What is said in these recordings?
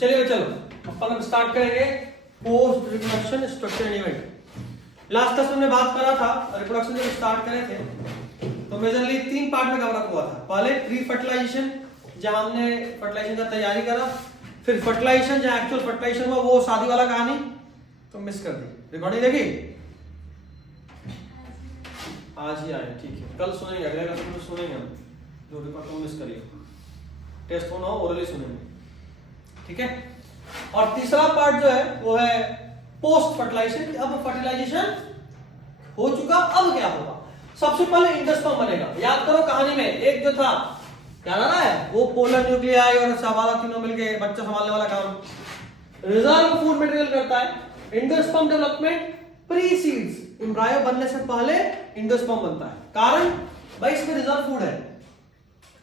चलिए चलो अपन अब स्टार्ट करेंगे post reproduction structure and event. Last class में हमने बात करा था रिप्रोडक्शन जब स्टार्ट करे थे तो मेजरली 3 पार्ट में कवर अप हुआ था। पहले प्री फर्टिलाइजेशन जहां हमने फर्टिलाइजेशन का तैयारी करा, फिर फर्टिलाइजेशन जहां एक्चुअल फर्टिलाइजेशन हुआ, वो शादी वाला कहानी तो मिस कर दी। रिकॉर्डिंग देखी? आज ही आए, ठीक है, कल सुनेंगे, अगले क्लास में सुनेंगे हम जो रिकॉर्ड मिस करिए, टेस्ट होना हो ओरली सुनेंगे, ठीक है। और तीसरा पार्ट जो है वो है पोस्ट फर्टिलाइजेशन। अब फर्टिलाइजेशन हो चुका, अब क्या होगा? सबसे पहले इंडोस्पर्म बनेगा। याद करो कहानी में एक जो था, क्या नाम है, वो पोलर न्यूक्लियाई और सवाला तीनों मिलके बच्चा संभालने वाला काम रिजर्व फूड मटेरियल करता है। इंडोस्पर्म डेवलपमेंट प्रीसीड्स, एम्ब्रायो बनने से पहले इंडोस्पर्म बनता है। कारण भाई इसमें रिजर्व फूड है,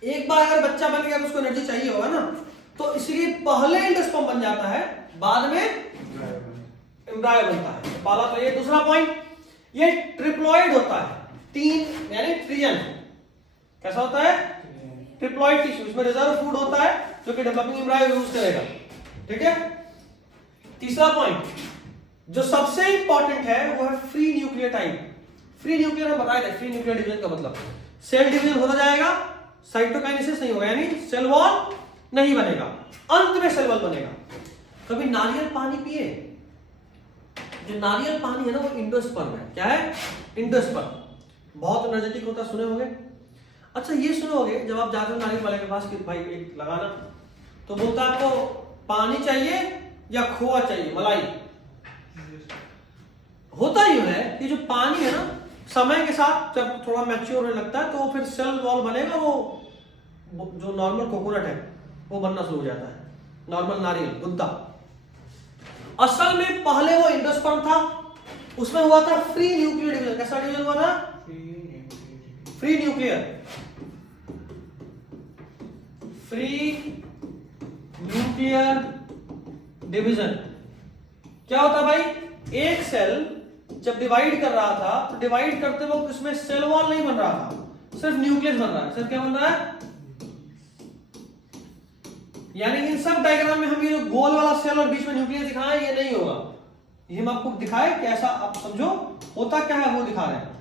एक बार अगर बच्चा बन गया तो उसको एनर्जी चाहिए होगा ना, तो इसलिए पहले इंडोस्पर्म बन जाता है, बाद में एम्ब्रायो बनता है। पहला तो ये। दूसरा पॉइंट, ये ट्रिप्लॉइड होता है, 3 यानी ट्रियन। कैसा होता है? ट्रिप्लॉइड टिश्यू, इसमें रिजर्व फूड होता है जो कि डेवलपिंग एम्ब्रायो यूज करेगा, ठीक है। तीसरा पॉइंट जो सबसे इंपॉर्टेंट है वो है free nuclear type. Free nuclear हम बताए थे, फ्री न्यूक्लियर डिवीजन का मतलब सेल डिवीजन होता जाएगा, साइटोकाइनेसिस नहीं होगा, यानी सेल वॉल नहीं बनेगा, अंत में सेल वॉल बनेगा। कभी नारियल पानी पिए? जो नारियल पानी है ना वो इंडोस्पर्म है। क्या है? इंडोस्पर्म। बहुत एनर्जेटिक होता है, सुने होंगे। अच्छा ये सुने होंगे जब आप जाते हो नारियल वाले के पास कि भाई एक लगाना, तो बोलता है आपको पानी चाहिए या खोआ चाहिए, मलाई। होता ही है कि जो पानी है ना, समय के साथ जब थोड़ा मैच्योर होने लगता है तो फिर सेल वॉल बनेगा, वो जो नॉर्मल कोकोनट है वो बनना शुरू हो जाता है, नॉर्मल नारियल गुद्दा। असल में पहले वो इंडोस्पर्म था, उसमें हुआ था फ्री न्यूक्लियर डिवीजन। कैसा डिवीजन हुआ था? Free nuclear, free nuclear division. क्या होता भाई? एक सेल जब डिवाइड कर रहा था तो डिवाइड करते वक्त उसमें सेल वॉल नहीं बन रहा था, सिर्फ न्यूक्लियस बन रहा है। सिर्फ क्या बन रहा है? यानी इन सब डायग्राम में हम ये जो गोल वाला सेल और बीच में न्यूक्लियस दिखाए, ये नहीं होगा। ये हम आपको दिखाए कि ऐसा आप समझो होता क्या है, वो दिखा रहे हैं।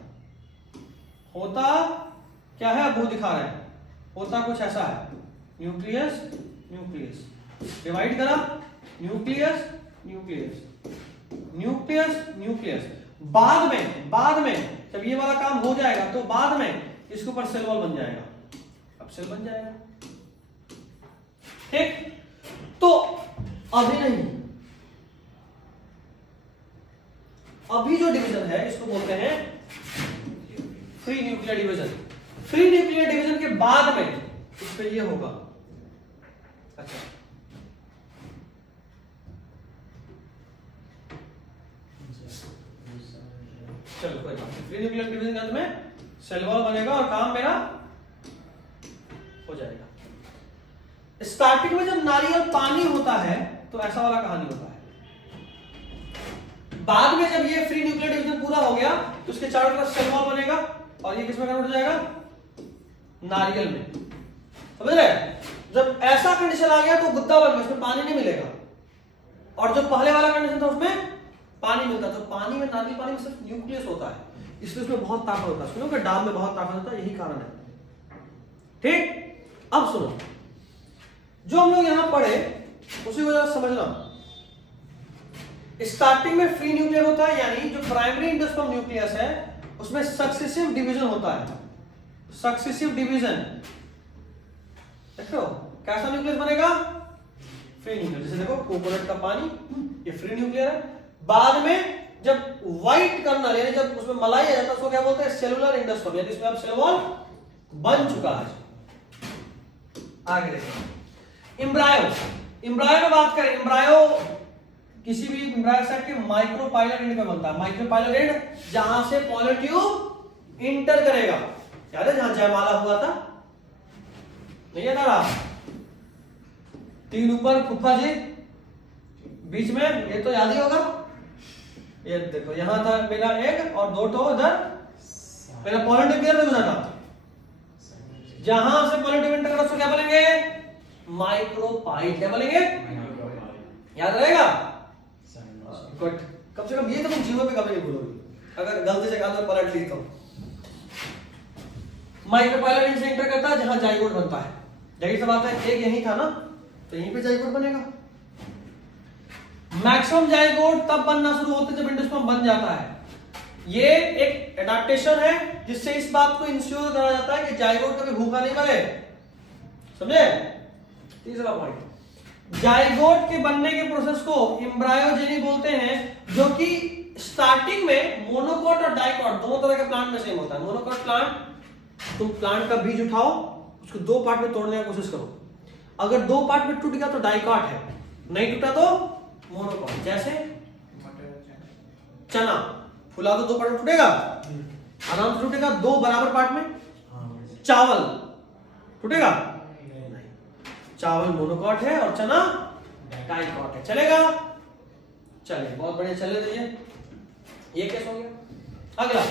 होता क्या है वो दिखा रहे हैं। होता कुछ ऐसा है, न्यूक्लियस न्यूक्लियस डिवाइड करा, न्यूक्लियस न्यूक्लियस न्यूक्लियस न्यूक्लियस। बाद में जब ये वाला काम हो जाएगा तो बाद में इसके ऊपर सेल वॉल बन जाएगा, अब सेल बन जाएगा, ठीक। तो अभी नहीं, अभी जो डिवीजन है इसको बोलते हैं free nuclear division. Free nuclear division के बाद में इस पे ये होगा। अच्छा चलो कोई बात नहीं, फ्री न्यूक्लियर डिवीजन के अंत में सेल वॉल बनेगा और काम मेरा हो जाएगा। स्टार्टिंग में जब नारियल पानी होता है तो ऐसा वाला कहानी होता है। बाद में जब ये फ्री न्यूक्लियर डिवीजन पूरा हो गया तो उसके चारों तरफ सेल वॉल बनेगा और ये किसमें कन्वर्ट हो जाएगा? नारियल में। समझ रहे? जब ऐसा कंडीशन आ गया तो गुद्दा बन गया, उसमें पानी नहीं मिलेगा। और जो पहले वाला कंडीशन था उसमें पानी मिलता, तो पानी में, नारियल पानी में सिर्फ न्यूक्लियस होता है, इसलिए उसमें बहुत ताकत होता है। सुनो कि डाब में बहुत ताकत होता है, यही कारण है, ठीक। अब सुनो, जो हम लोग यहां पढ़े उसी को जरा समझना। स्टार्टिंग में फ्री न्यूक्लियर होता है, यानी जो प्राइमरी इंडोस्पर्म न्यूक्लियस है उसमें सक्सेसिव डिवीजन होता है। सक्सेसिव डिवीजन देखो कैसा न्यूक्लियस बनेगा? Free nuclear. जैसे देखो कोकोनट का पानी, ये फ्री न्यूक्लियर है। बाद में जब व्हाइट कर्नल यानी जब उसमें मलाई आ जाता है उसको क्या बोलते हैं? सेलुलर इंडोस्पर्म, यानी इसमें अब सेल वॉल बन चुका है। आगे देखो एम्ब्रायो। एम्ब्रायो में बात करें, एम्ब्रायो किसी भी एम्ब्रायो साइट के माइक्रोपाइलर एंड पे बनता है। माइक्रोपाइलर एंड जहां से पॉलर ट्यूब इंटर करेगा। याद है जहां जयमाला हुआ था? नहीं याद आ रहा? 3 ऊपर फुफ्फा जी, बीच में ये तो याद ही होगा। ये देखो यहां था मेरा एग और 2 ठो इधर मेरा पॉलर ट्यूब किधर गुजरा था? जहां से पॉलर ट्यूब इंटर करा उसको क्या बोलेंगे? माइक्रोपाइल। क्या बोलेंगे? याद रहेगा? गुड। कम से कम ये तो तुम जीवन में कभी नहीं भूलोगे अगर गलती से कहा तो पलट ली तो। माइक्रोपाइलर यहीं से एंटर करता है जहां जाइगोट बनता है। जाहिर सी बात है एक यही था ना, तो यहीं पे जाइगोट बनेगा। मैक्सिमम जाइगोट तब बनना शुरू होते हैं जब एंडोस्पर्म बन जाता है। ये एक एडाप्टेशन है जिससे इस बात को इंश्योर करा जाता है कि जाइगोट कभी भूखा नहीं मरे। समझे? तीसरा पॉइंट, जाइगोट के बनने के प्रोसेस को एम्ब्रायोजेनी बोलते हैं, जो कि स्टार्टिंग में मोनोकॉट और डाइकॉट दोनों तरह के प्लांट में सेम होता है। मोनोकॉट प्लांट, तुम प्लांट का बीज उठाओ, उसको दो पार्ट में तोड़ने की कोशिश करो। अगर दो पार्ट में टूट गया तो डाइकॉट है, नहीं टूटा तो मोनोकॉट। जैसे चना फुला दो, दो पार्ट में टूटेगा, आराम से टूटेगा। दो बराबर पार्ट में चावल टूटेगा, चावल मोनोकॉट है और चना डाइकॉट है। चलेगा? चलिए, बहुत बढ़िया, चले रहिए। ये कैसे हो गया? अगला,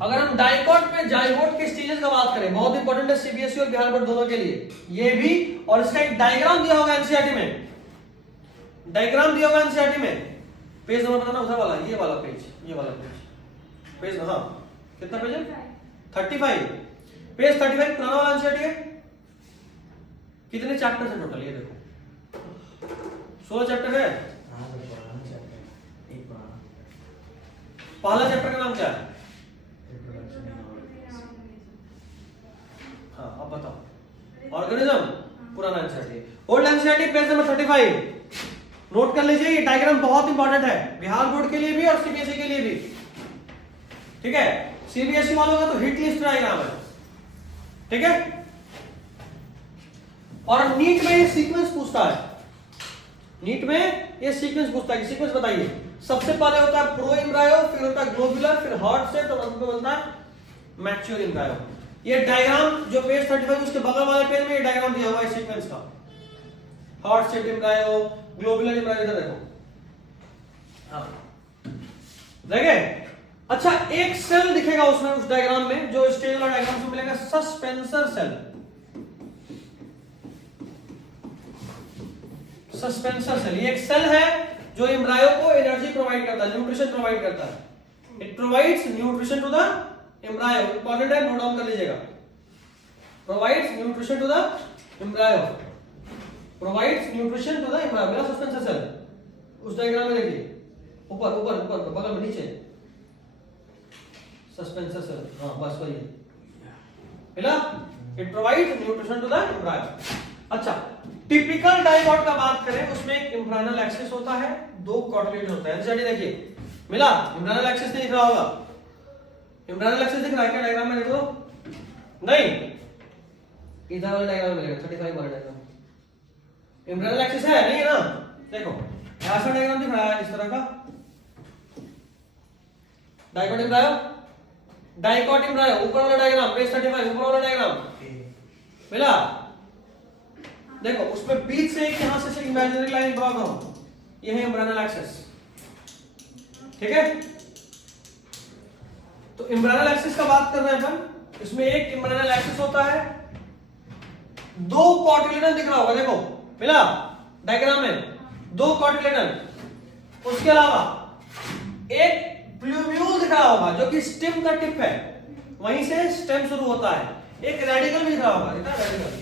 अगर हम डाइकॉट में जाइगोट के स्टेजेस का बात करें, बहुत इंपॉर्टेंट है सीबीएसई और बिहार बोर्ड दोनों के लिए ये भी। और इसका एक डायग्राम दिया होगा एनसीईआरटी में, डायग्राम दिया होगा एनसीईआरटी में। पेज नंबर बताना, उधर वाला, ये वाला पेज, ये वाला पेज, हाँ कितना पेज है? 35, पेज 35 पुराना वाला एनसीईआरटी है। कितने चैप्टर है टोटल? ये देखो 16 चैप्टर है। पहला चैप्टर का नाम क्या है? हाँ, अब बताओ। ऑर्गेनिज्म, पुराना NCERT. Old NCERT page number 35 note कर लीजिए। ये डायग्राम बहुत इंपॉर्टेंट है बिहार बोर्ड के लिए भी और सीबीएसई के लिए भी। ठीक है? सीबीएसई वालों का तो हिट लिस्ट डायग्राम है। ठीक है? और नीट में ये सीक्वेंस पूछता है, नीट में ये सीक्वेंस पूछता है कि सीक्वेंस बताइए। सबसे पहले होता है प्रो एम्ब्रायो, फिर होता है ग्लोबुलर, फिर हार्ट सेट और अंत में बनता है मैच्योर एम्ब्रायो। ये डायग्राम जो पेज 35 उसके बगल वाले पेज में ये डायग्राम दिया हुआ है सीक्वेंस का। Heart set embryo, globular embryo, इधर देखो। हाँ, देखे? अच्छा, एक सेल दिखेगा उसमें, उस डायग्राम में, जो स्टेज वाला डायग्राम से मिलेगा, सस्पेंसर सेल। सस्पेंसर सेल ये एक सेल है जो एम्ब्रायो को एनर्जी प्रोवाइड करता है, न्यूट्रिशन प्रोवाइड करता है। It provides nutrition to the embryo. Important है, नोट डाउन कर लीजिएगा। Provides nutrition to the embryo, provides nutrition to the embryo. मेरा सस्पेंसर सेल उस डायग्राम में देखिए, ऊपर ऊपर ऊपर बगल में, नीचे सस्पेंसर सेल। हाँ, बस वही है। मिला? It provides nutrition to the embryo. अच्छा, टिपिकल डाइकॉट का बात करें, उसमें एक एम्ब्रायनल एक्सिस होता है, दो कॉर्टिलेज होता है। एनसीईआरटी देखिए, मिला? एम्ब्रायनल एक्सिस नहीं दिख रहा होगा? एम्ब्रायनल एक्सिस दिख रहा है क्या डायग्राम में? देखो, नहीं, इधर वाला डायग्राम मिलेगा, 35 वाला डायग्राम। एम्ब्रायनल एक्सिस है नहीं है ना? देखो, ऐसा डायग्राम दिख रहा है इस तरह का, डाइकॉट एम्ब्रायो, डाइकॉट एम्ब्रायो, ऊपर वाला डायग्राम पेज 35, ऊपर वाला डायग्राम मिला? देखो, उसमें बीच से एक यहां से इमेजिनरी लाइन ड्रॉ करो, ये है एम्ब्रायनल एक्सिस। ठीक है? तो एम्ब्रायनल एक्सिस का बात कर रहे हैं अपन। इसमें एक एम्ब्रायनल एक्सिस होता है, दो कॉटिलेडन दिख रहा होगा, देखो मिला डायग्राम में, दो कॉटिलेडन। उसके अलावा एक प्लूम्यूल दिख रहा होगा जो कि स्टेम का टिप है, वहीं से स्टेम शुरू होता है। एक रेडिकल भी दिख रहा होगा, रेडिकल,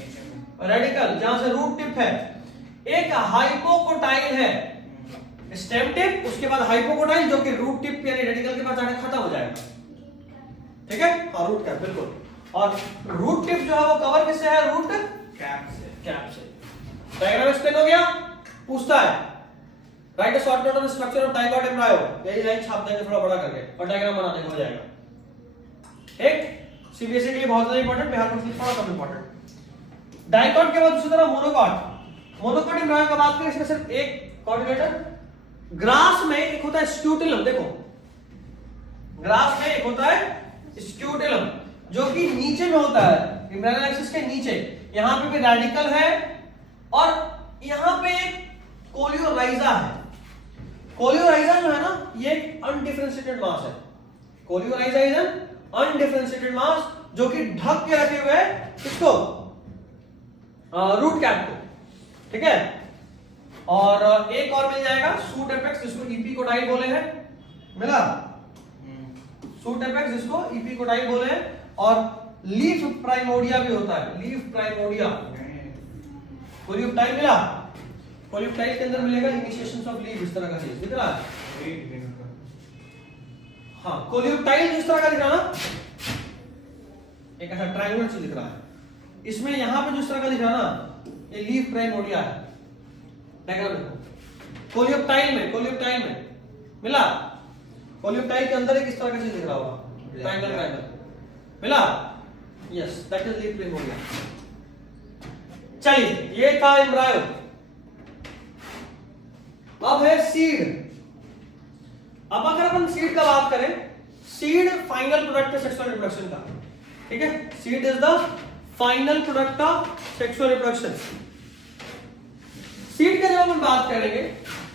रेडिकल जहां से रूट टिप है। एक हाइपोकोटाइल है, स्टेम टिप, उसके बाद हाइपोकोटाइल जो कि रूट टिप यानी रेडिकल के पास जाकर खत्म हो जाएगा। ठीक है? और रूट कैप, बिल्कुल। और रूट टिप जो है वो कवर किससे है? रूट कैप से। कैप से। डायग्राम एक्सप्लेन हो गया? पूछता है right a short note on the structure of dicot embryo, यही लाइन छाप देंगे थोड़ा बड़ा करके और डायग्राम बना देंगे, हो जाएगा। ठीक? सीबीएसई के लिए बहुत ज्यादा इंपॉर्टेंट, बिहार बोर्ड के लिए थोड़ा कम इंपॉर्टेंट। डाइकॉट के बाद दूसरी तरफ मोनोकॉट। मोनोकॉट एम्ब्रायो का बात करें, इसमें सिर्फ एक कॉर्डिनेटर। ग्रास में एक होता है स्क्यूटेलम, देखो ग्रास में एक होता है स्क्यूटेलम जो कि नीचे में होता है, एम्ब्रायनल एक्सिस के नीचे। यहां पे भी रेडिकल है और यहां पे एक कोलियोराइजा है। कोलियोराइजा जो है ना, ये एक अनडिफरेंशिएटेड मास है। कोलियोराइजा इज एन अनडिफरेंशिएटेड मास जो कि ढक के रखे हुए है किसको? रूट कैप को। ठीक है? और एक और मिल जाएगा शूट एपेक्स, जिसको इपिकोटाइल बोले हैं, मिला शूट एपेक्स जिसको इपिकोटाइल बोले हैं, और लीफ प्राइमोडिया भी होता है, लीफ प्राइमोडिया। कोलियोप्टाइल मिला, कोलियोप्टाइल के अंदर मिलेगा इनिशिएशन ऑफ लीफ, इस तरह का चीज दिख रहा है। हाँ, कोलियोप्टाइल जिस तरह का दिख रहा है ना, एक ऐसा ट्रायंगुलर चीज दिख रहा है, इसमें यहां पे जिस तरह का दिख रहा है ना, ये लीफ प्राइमोडिया है। डायग्राम देखो, कोलियोप्टाइल में मिला, कोलियोप्टाइल के अंदर एक इस तरह का चीज दिख रहा होगा, ट्रायंगल मिला, yes that is leaf primordia. चलिए, ये था एम्ब्रायो। अब है सीड। अब अगर अपन सीड का बात करें, सीड फाइनल प्रोडक्ट है सेक्सुअल रिप्रोडक्शन का, ठीक है, seed is the final product of sexual reproduction. Seed का जब अपन बात करेंगे,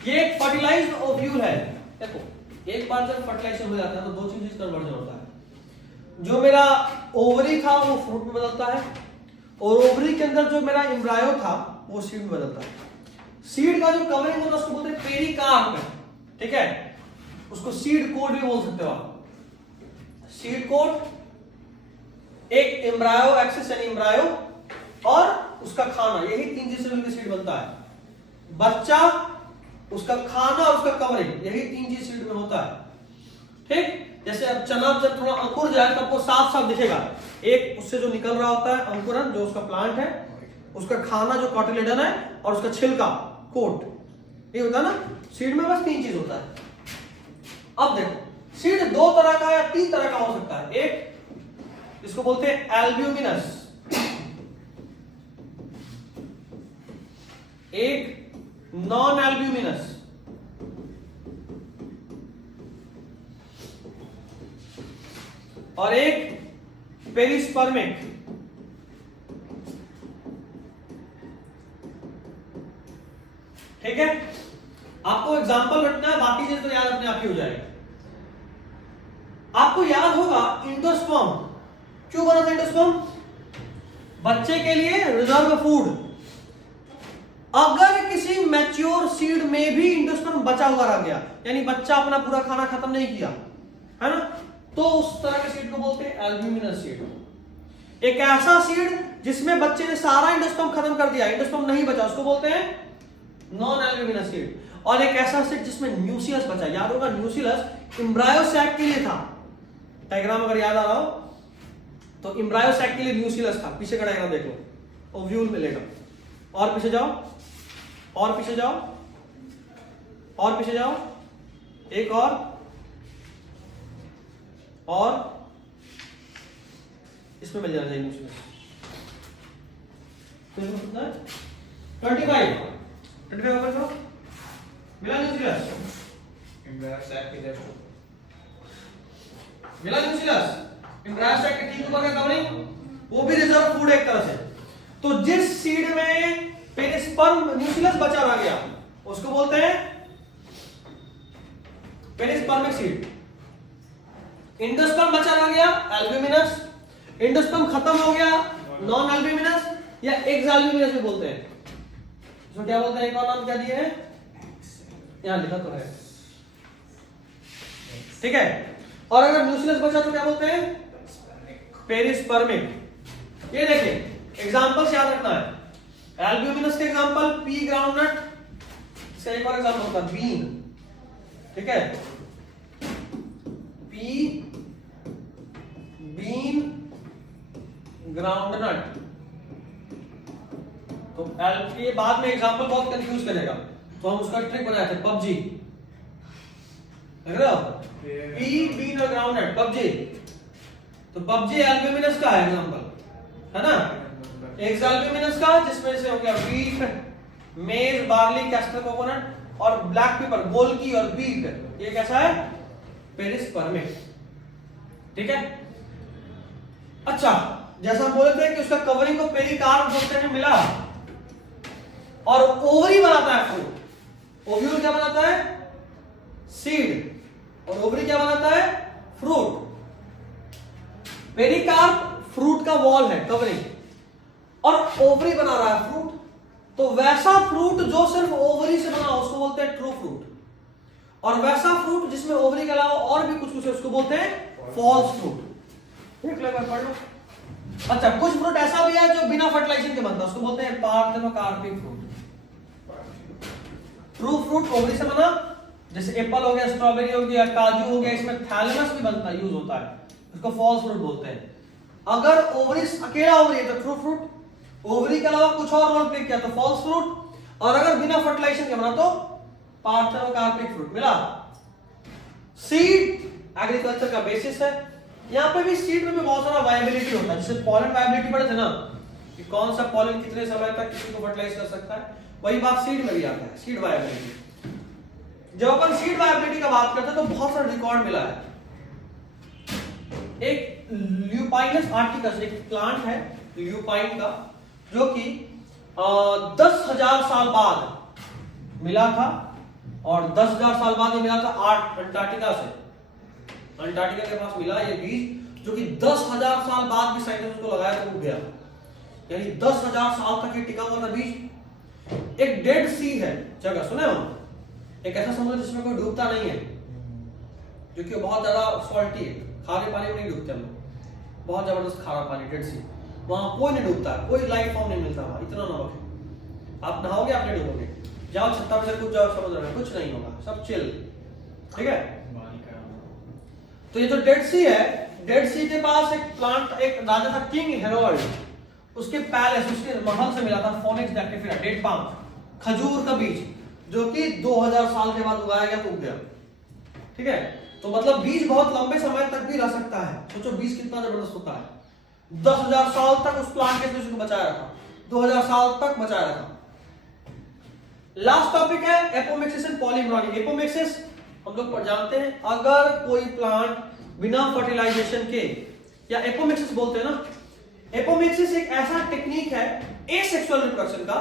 ये एक फर्टिलाइज्ड ओव्यूल है। देखो, एक बार जब फर्टिलाइजेशन हो जाता है तो दो चीज कन्वर्जन होता है, जो मेरा ओवरी था वो फ्रूट में बदलता है, और ओवरी के अंदर जो मेरा एम्ब्रायो था वो सीड में बदलता है। सीड का जो कवरिंग होता है उसको बोलते हैं पेरिकार्प, ठीक है, उसको सीड कोट भी बोल सकते हो आप। सीड कोट, एक एम्ब्रायो एक्सिस यानी एम्ब्रायो और उसका खाना, यही तीन चीजें मिलकर सीड बनता है। बच्चा, उसका खाना और उसका कवरिंग, यही तीन चीज सीड में होता है, ठीक। जैसे अब चना जब थोड़ा अंकुर जाए तो आपको साफ साफ दिखेगा, एक उससे जो निकल रहा होता है अंकुरन, जो उसका प्लांट है, उसका खाना जो कॉटिलेडन है, और उसका छिलका कोट, ये होता है ना। सीड में बस तीन चीज होता है। अब देखो, सीड दो तरह का या तीन तरह का हो सकता है। एक इसको बोलते हैं एल्ब्यूमिनस, एक नॉन एल्ब्यूमिनस, और एक पेरिस्पर्मिक। ठीक है, आपको एग्जांपल रखना है, बाकी चीज तो याद अपने आप ही हो जाएगा। आपको याद होगा इंडोस्पर्म क्यों बना था? इंडोस्पर्म बच्चे के लिए रिजर्व फूड। अगर किसी मैच्योर सीड में भी इंडोस्पर्म बचा हुआ रह गया, यानी बच्चा अपना पूरा खाना खत्म नहीं किया, है ना, तो उस तरह के सीड को बोलते हैं एल्ब्यूमिनस सीड। एक ऐसा सीड जिसमें बच्चे ने सारा इंडोस्पर्म खत्म कर दिया, इंडोस्पर्म नहीं बचा, उसको बोलते हैं नॉन एल्ब्यूमिनस सीड। और एक ऐसा सीड जिसमें न्यूक्लियस बचा, याद होगा न्यूक्लियस एम्ब्रायो सैक के लिए था। डायग्राम अगर याद आ रहा हो तो एम्ब्रायो सैक के लिए न्यूक्लियस था। पीछे का डायग्राम देख लो, ओव्यूल मिलेगा। और पीछे जाओ, और पीछे जाओ, और पीछे जाओ, एक और इसमें मिल जाना चाहिए न्यूक्लियस। तो इसमें कितना है? 25 ऊपर करो, मिला न्यूक्लियस, एम्ब्रायो सैक के जस्ट मिला न्यूक्लियस, एम्ब्रायो सैक के ठीक ऊपर का कवरिंग, वो भी रिजर्व फूड एक तरह से। तो जिस सीड में पेरिस्पर्म न्यूक्लियस बचा रह गया उसको बोलते हैं पेरिस्पर्मिक सीड। इंडोस्पर्म बचा रह गया एल्ब्यूमिनस, इंडोस्पर्म खत्म हो गया नॉन एल्ब्यूमिनस या एक्सएल्ब्यूमिनस भी बोलते हैं। इसको क्या बोलते हैं? एक और नाम क्या दिए हैं, यहां लिखा तो है, ठीक है। और अगर न्यूक्लियस बचा तो क्या बोलते हैं? पेरिस्पर्मिक। ये देखिए एग्जांपल्स याद रखना है। एल्ब्यूमिनस के एग्जांपल पी ग्राउंडनट, इसका एक और एग्जांपल होता है बीन, ठीक है, पी बीन ग्राउंडनट। तो ये बाद में एग्जांपल बहुत कंफ्यूज करेगा, तो हम उसका ट्रिक बनाए थे पबजी, लग रहा हो, पी बीन और ग्राउंडनट पबजी। तो पबजी एल्ब्यूमिनस का है एग्जांपल, है ना। एक्सएल्ब्यूमिनस का जिसमें से हो गया व्हीट, मेज, बार्ली, कैस्टर कोकोनट और ब्लैक पेपर, गोलकी और बीट, ये कैसा है? पेरिस्पर्मिक, ठीक है। अच्छा, जैसा बोले थे कि उसका कवरिंग को पेरिकार्प बोलते हैं, मिला। और ओवरी बनाता है फ्रूट, ओव्यूल क्या बनाता है? सीड, और ओवरी क्या बनाता है? फ्रूट। पेरिकार्प फ्रूट का वॉल है, कवरिंग, और ओवरी बना रहा है फ्रूट। तो वैसा फ्रूट जो सिर्फ ओवरी से बना उसको बोलते हैं ट्रू फ्रूट, और वैसा फ्रूट जिसमें ओवरी के अलावा और भी कुछ है उसको बोलते हैं फॉल्स फ्रूट। देख लो, पढ़ लो। अच्छा, कुछ फ्रूट ऐसा भी है जो बिना फर्टिलाइजेशन के बनता है, उसको बोलते हैं parthenocarpic fruit. True fruit ovary से बना, जैसे एप्पल हो गया, स्ट्रॉबेरी हो गया, काजू हो गया, इसमें थैलेमस भी बनता है, यूज होता है, उसको फॉल्स फ्रूट बोलते हैं। अगर ओवरी अकेला ओवरी है तो ट्रू फ्रूट, ओवरी के अलावा कुछ और रोल प्ले किया तो फॉल्स फ्रूट, और अगर बिना फर्टिलाइजेशन के बना तो पार्थेनोकार्पिक फ्रूट। मिला? सीड एग्रीकल्चर का बेसिस है। यहाँ पे भी सीड में भी बहुत सारा वायबिलिटी होता है, जैसे पॉलन वायबिलिटी पढ़े थे ना कि कौन सा पॉलन कितने समय तक किसी को फर्टिलाइज कर सकता है, वही बात सीड में भी आता है, सीड वायबिलिटी। जब अपन सीड वायबिलिटी का बात करते हैं तो बहुत सारा रिकॉर्ड मिला है। एक ल्यूपाइनस आर्टिकस, एक प्लांट है ल्यूपाइन का, जो कि 10,000 साल बाद मिला था, और 10,000 साल बाद ये मिला था अंटार्कटिका से। अंटार्कटिका के पास मिला ये बीज, जो कि 10,000 साल बाद भी साइंटिस्ट को लगाया तो उग गया, यानी 10,000 साल तक ये टिका हुआ था बीज। एक डेड सी है जगह, सुने हो? एक ऐसा समुद्र जिसमें कोई डूबता नहीं है, जो कि बहुत ज्यादा सॉल्टी है, खारे पानी में नहीं डूबते हम लोग, बहुत जबरदस्त खारा पानी, डेड सी, वहां कोई नहीं डूबता है, कोई लाइफ फॉर्म नहीं मिलता वहां, इतना नमक है। आप नहाओगे आप नहीं डूबोगे, जाओ छत्ता पे से कूद जाओ समुद्र में, कुछ नहीं होगा, सब चिल, ठीक है। तो ये जो डेड सी है, डेड सी के पास एक प्लांट, एक राजा था किंग हेरोल्ड, उसके पैलेस, उसके महल से मिला था फोनिक्स डैक्टिफिला, डेट पाम, खजूर का बीज, जो कि 2000 साल के बाद उगाया गया तो उग गया, ठीक है। तो मतलब बीज बहुत लंबे समय तक भी रह सकता है, सोचो बीज कितना जबरदस्त होता है। 10,000 साल तक उस प्लांट के स्पीशीज को बचाया रखा, 2000 साल तक बचाया रखा। लास्ट टॉपिक है एपोमिक्सिस एंड पॉलीम्ब्रॉनी। एपोमिक्सिस हम लोग जानते हैं, अगर कोई प्लांट बिना फर्टिलाइजेशन के, या एपोमिक्सिस बोलते हैं ना, एपोमिक्सिस एक ऐसा टेक्निक है एसेक्सुअल रिप्रोडक्शन का,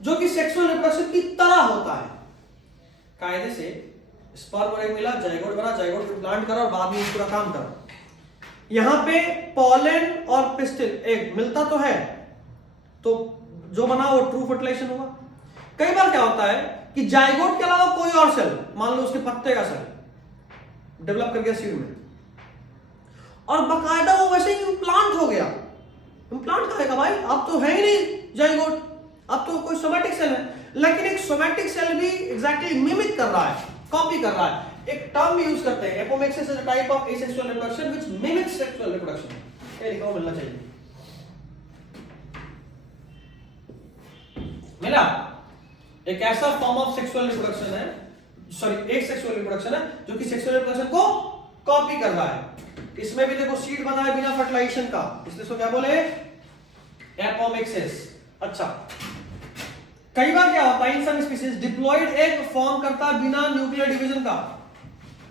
जो कि सेक्सुअल रिप्रोडक्शन की तरह होता है। कायदे से स्पर्म और एग मिला, जाइगोट बना, जाइगोट इम्प्लांट करा और बाद में पूरा काम करा। यहां पे पॉलन और पिस्टिल एग मिलता तो है, तो जो बना वो ट्रू फर्टिलाइजेशन होगा। कई बार क्या होता है कि जाइगोट के अलावा कोई और सेल, मान लो उसके पत्ते का सेल डेवलप कर गया सीड में, और बकायदा वो वैसे ही इम्प्लांट हो गया। इम्प्लांट करेगा भाई, अब तो है ही नहीं जाइगोट, अब तो कोई सोमैटिक सेल है, लेकिन एक सोमैटिक सेल भी एग्जैक्टली मिमिक कर रहा है, कॉपी कर रहा है। एक टर्म यूज करते हैं, apomixis is a type of asexual reproduction which mimics sexual reproduction. ये लिखा हुआ मिलना चाहिए, मिला? एक ऐसा फॉर्म ऑफ सेक्सुअल रिप्रोडक्शन है, सॉरी एक सेक्सुअल रिप्रोडक्शन है जो कि सेक्सुअल रिप्रोडक्शन को कॉपी कर रहा है। इसमें भी देखो सीड बना है बिना फर्टिलाइजेशन का, इसलिए इसको क्या बोले? एपोमिक्सिस। अच्छा, कई बार क्या होता है in some species diploid egg form करता है बिना न्यूक्लियर डिवीजन का।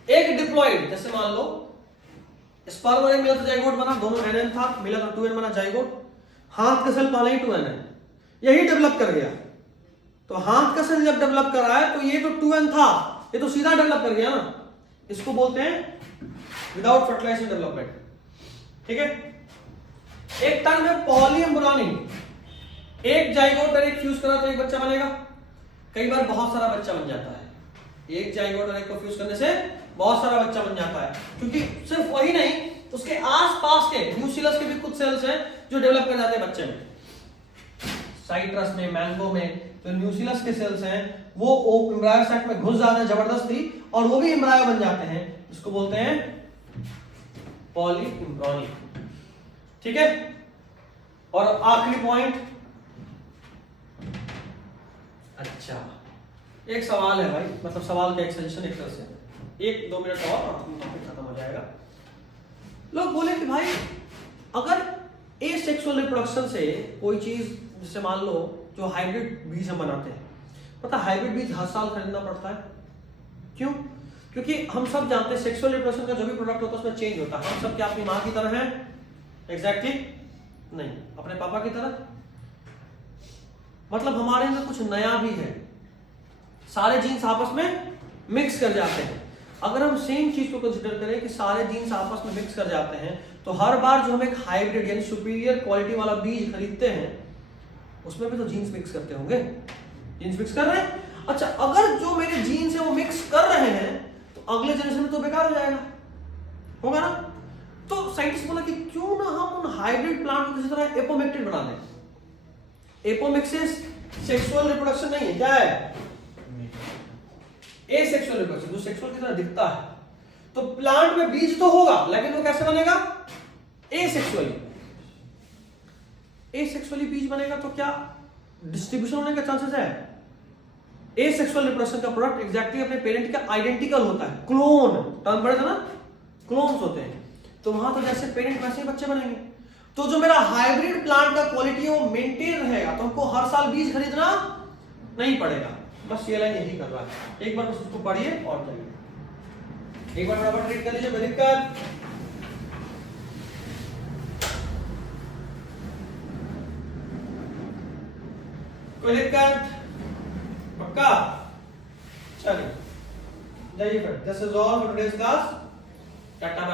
एक डिप्लॉयड, जैसे मान लो स्पर्म और एग मिला तो जाइगोट बना, दोनों एनएन था, मिला तो 2n बना जाइगोट। हाथ का सेल पहले ही 2n है, यही डेवलप कर गया। तो हाथ का सेल जब डेवलप कर रहा है तो ये तो 2n था, ये तो सीधा डेवलप कर गया ना, इसको बोलते हैं विदाउट फर्टिलाइजेशन डेवलपमेंट, ठीक है। एक टर्म है पॉलीएम्ब्रियोनी, एक जाइगोट और एक फ्यूज करा तो एक बच्चा बनेगा। कई बार बहुत सारा बच्चा बन जाता है, एक जाइगोट और एक को फ्यूज करने से बहुत सारा बच्चा बन जाता है, क्योंकि सिर्फ वही नहीं, उसके आसपास के न्यूक्लियस के भी कुछ सेल्स हैं जो डेवलप कर जाते हैं बच्चे में। साइट्रस में, मैंगो में जो न्यूक्लियस के सेल्स हैं वो एम्ब्रायो साइट में घुस जाते हैं जबरदस्ती, और वो भी एम्ब्रायो बन जाते हैं, इसको बोलते हैं पॉलीएम्ब्रियोनी, ठीक है। और आखिरी पॉइंट, अच्छा एक सवाल है भाई, मतलब सवाल का एक सजेशन एक तरह से, 1-2 मिनट और टॉपिक खत्म हो जाएगा। लोग बोले कि भाई अगर एसेक्सुअल रिप्रोडक्शन से कोई चीज, जैसे मान लो जो हाइब्रिड बीज हम बनाते हैं, पता हाइब्रिड बीज हर साल खरीदना पड़ता है, क्यों? क्योंकि हम सब जानते हैं सेक्सुअल रिप्रोडक्शन का जो भी प्रोडक्ट होता है उसमें चेंज होता है। हम सब क्या अपनी माँ की तरह हैं? एग्जैक्टली नहीं, अपने पापा की तरह, मतलब हमारे अंदर कुछ नया भी है, सारे जीन्स आपस में मिक्स कर जाते हैं। अगर हम सेम चीज को कंसीडर करें कि सारे जीन्स आपस में मिक्स कर जाते हैं, तो हर बार जो हम एक हाइब्रिड यानी सुपीरियर क्वालिटी वाला बीज खरीदते हैं, उसमें भी तो जीन्स मिक्स करते होंगे, जीन्स मिक्स कर रहे हैं। अच्छा, अगर जो मेरे जीन्स है वो मिक्स कर रहे हैं तो अगले जनरेशन में तो बेकार हो जाएगा, होगा ना। तो साइंटिस्ट बोला कि क्यों ना हम उन हाइब्रिड प्लांट को किसी तरह एपोमिक्टेड बना दें। एपोमिक्सिस सेक्सुअल रिप्रोडक्शन नहीं है, क्या है? एसेक्सुअल रिप्रोडक्शन, जो सेक्सुअल की तरह दिखता है। तो प्लांट में बीज तो होगा, लेकिन वो कैसे बनेगा? एसेक्सुअली। एसेक्सुअली बीज बनेगा तो क्या डिस्ट्रीब्यूशन होने का चांसेस है? एसेक्सुअल रिप्रोडक्शन का प्रोडक्ट एग्जैक्टली अपने पेरेंट का आइडेंटिकल होता है, क्लोन टर्म पढ़े थे ना, क्लोन्स होते हैं। तो वहां तो जैसे पेरेंट वैसे ही बच्चे बनेंगे। तो जो मेरा हाइब्रिड प्लांट का क्वालिटी है वो मेंटेन रहेगा, तो हमको हर साल बीज खरीदना नहीं पड़ेगा। बस ये लाइन यही कर रहा है। एक बार बस इसको पढ़िए और जाइए, एक बार बराबर रीड कर लीजिए, दिक्कत कोई दिक्कत? पक्का? चलिए जाइए फिर। This is all for today's class. Tata.